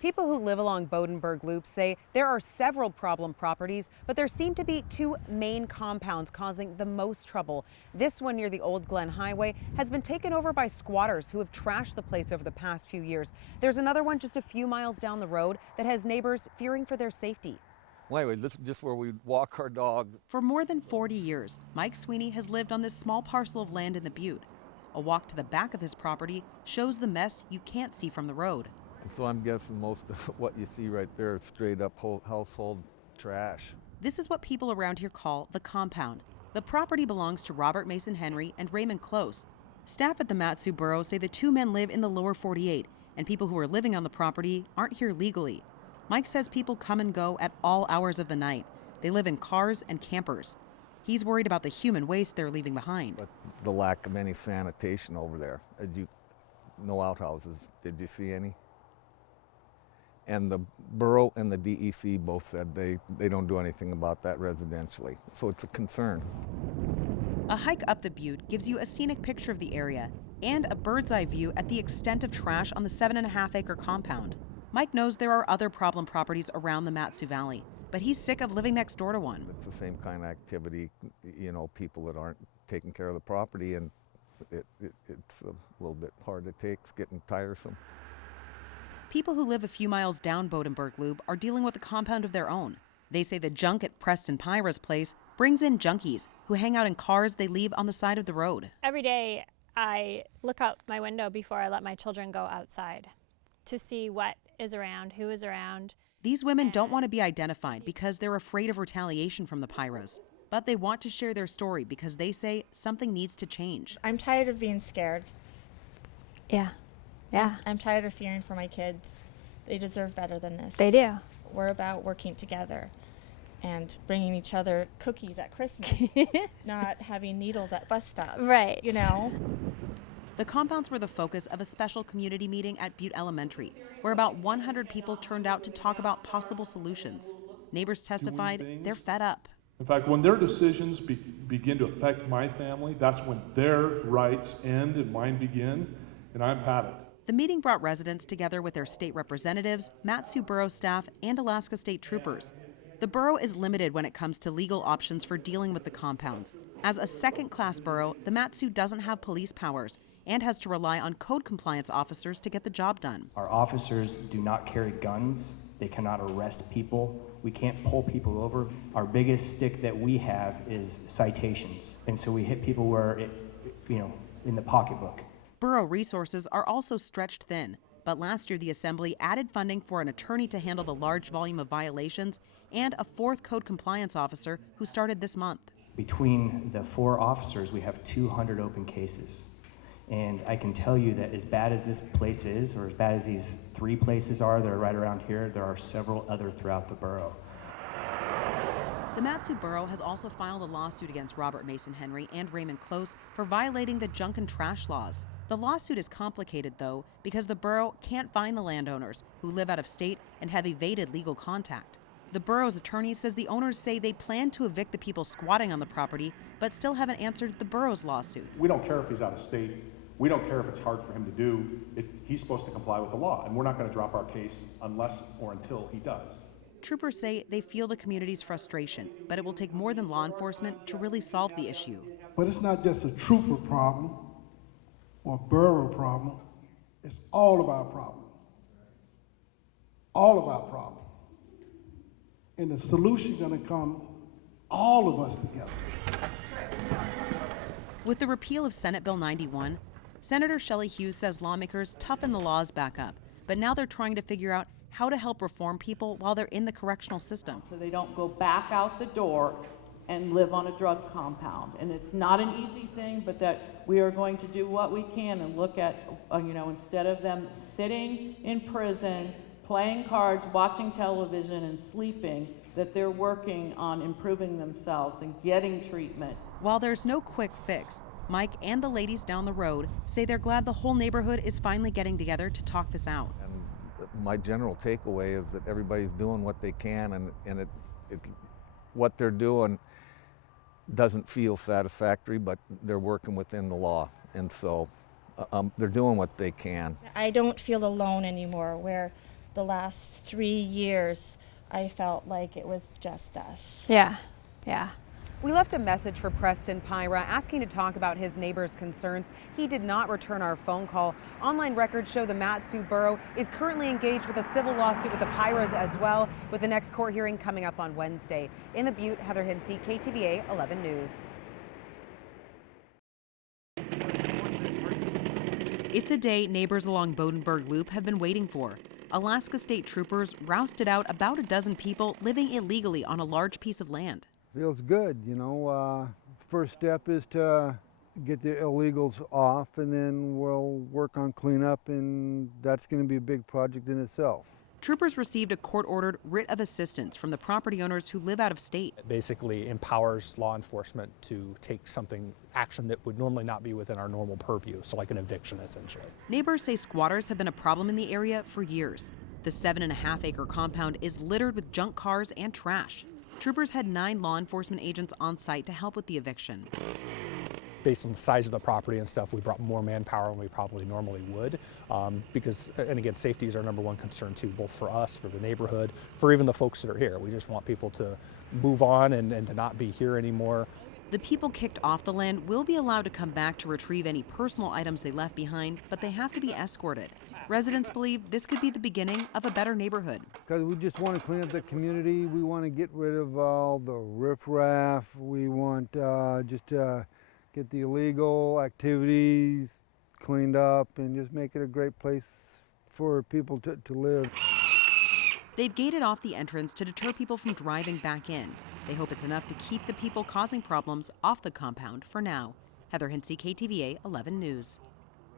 People who live along Bodenberg Loop say there are several problem properties, but there seem to be two main compounds causing the most trouble. This one near the Old Glen Highway has been taken over by squatters who have trashed the place over the past few years. There's another one just a few miles down the road that has neighbors fearing for their safety. Well, anyway, this is just where we walk our dog. For more than 40 years, Mike Sweeney has lived on this small parcel of land in the Butte. A walk to the back of his property shows the mess you can't see from the road. So I'm guessing most of what you see right there is straight up household trash. This is what people around here call the compound. The property belongs to Robert Mason Henry and Raymond Close. Staff at the Mat-Su Borough say the two men live in the lower 48, and people who are living on the property aren't here legally. Mike says people come and go at all hours of the night. They live in cars and campers. He's worried about the human waste they're leaving behind. But the lack of any sanitation over there. No outhouses. Did you see any? And the borough and the DEC both said they don't do anything about that residentially. So it's a concern. A hike up the Butte gives you a scenic picture of the area and a bird's eye view at the extent of trash on the 7.5-acre compound. Mike knows there are other problem properties around the Mat-Su Valley, but he's sick of living next door to one. It's the same kind of activity, people that aren't taking care of the property, and it's a little bit hard to take. It's getting tiresome. People who live a few miles down Bodenberg Loop are dealing with a compound of their own. They say the junk at Preston Pyra's place brings in junkies who hang out in cars they leave on the side of the road. Every day I look out my window before I let my children go outside to see what is around, who is around. These women don't want to be identified because they're afraid of retaliation from the Pyras. But they want to share their story because they say something needs to change. I'm tired of being scared. Yeah. I'm tired of fearing for my kids. They deserve better than this. They do. We're about working together and bringing each other cookies at Christmas, not having needles at bus stops. Right. The compounds were the focus of a special community meeting at Butte Elementary, where about 100 people turned out to talk about possible solutions. Neighbors testified they're fed up. In fact, when their decisions begin to affect my family, that's when their rights end and mine begin, and I've had it. The meeting brought residents together with their state representatives, Mat-Su Borough staff, and Alaska State Troopers. The borough is limited when it comes to legal options for dealing with the compounds. As a second-class borough, the Mat-Su doesn't have police powers and has to rely on code compliance officers to get the job done. Our officers do not carry guns. They cannot arrest people. We can't pull people over. Our biggest stick that we have is citations. And so we hit people where in the pocketbook. Borough resources are also stretched thin, but last year the Assembly added funding for an attorney to handle the large volume of violations and a fourth code compliance officer who started this month. Between the 4 officers, we have 200 open cases. And I can tell you that as bad as this place is, or as bad as these 3 places are that are right around here, there are several other throughout the borough. The Mat-Su Borough has also filed a lawsuit against Robert Mason Henry and Raymond Close for violating the junk and trash laws. The lawsuit is complicated, though, because the borough can't find the landowners who live out of state and have evaded legal contact. The borough's attorney says the owners say they plan to evict the people squatting on the property, but still haven't answered the borough's lawsuit. We don't care if he's out of state. We don't care if it's hard for him to do. He's supposed to comply with the law, and we're not going to drop our case unless or until he does. Troopers say they feel the community's frustration, but it will take more than law enforcement to really solve the issue. But it's not just a trooper problem or a borough problem. It's all of our problem. All of our problem. And the solution is going to come all of us together. With the repeal of Senate Bill 91, Senator Shelley Hughes says lawmakers toughen the laws back up, but now they're trying to figure out how to help reform people while they're in the correctional system. So they don't go back out the door and live on a drug compound. And it's not an easy thing, but that we are going to do what we can and look at, instead of them sitting in prison, playing cards, watching television, and sleeping, that they're working on improving themselves and getting treatment. While there's no quick fix, Mike and the ladies down the road say they're glad the whole neighborhood is finally getting together to talk this out. And my general takeaway is that everybody's doing what they can, and what they're doing doesn't feel satisfactory, but they're working within the law, and so they're doing what they can. I don't feel alone anymore, where the last 3 years, I felt like it was just us. Yeah, yeah. We left a message for Preston Pyra asking to talk about his neighbor's concerns. He did not return our phone call. Online records show the Mat-Su borough is currently engaged with a civil lawsuit with the Pyras as well, with the next court hearing coming up on Wednesday. In the Butte, Heather Hinsey, KTVA 11 News. It's a day neighbors along Bodenberg Loop have been waiting for. Alaska State Troopers rousted out about a dozen people living illegally on a large piece of land. Feels good, you know. First step is to get the illegals off, and then we'll work on cleanup, and that's going to be a big project in itself. Troopers received a court-ordered writ of assistance from the property owners who live out of state. It basically empowers law enforcement to take action that would normally not be within our normal purview, so like an eviction essentially. Neighbors say squatters have been a problem in the area for years. The 7.5-acre compound is littered with junk cars and trash. Troopers had 9 law enforcement agents on site to help with the eviction. Based on the size of the property and stuff, we brought more manpower than we probably normally would because, and again, safety is our #1 concern too, both for us, for the neighborhood, for even the folks that are here. We just want people to move on and to not be here anymore. The people kicked off the land will be allowed to come back to retrieve any personal items they left behind, but they have to be escorted. Residents believe this could be the beginning of a better neighborhood. Because we just want to clean up the community. We want to get rid of all the riffraff. We want just to get the illegal activities cleaned up and just make it a great place for people to live. They've gated off the entrance to deter people from driving back in. They hope it's enough to keep the people causing problems off the compound for now. Heather Hinsey, KTVA 11 News.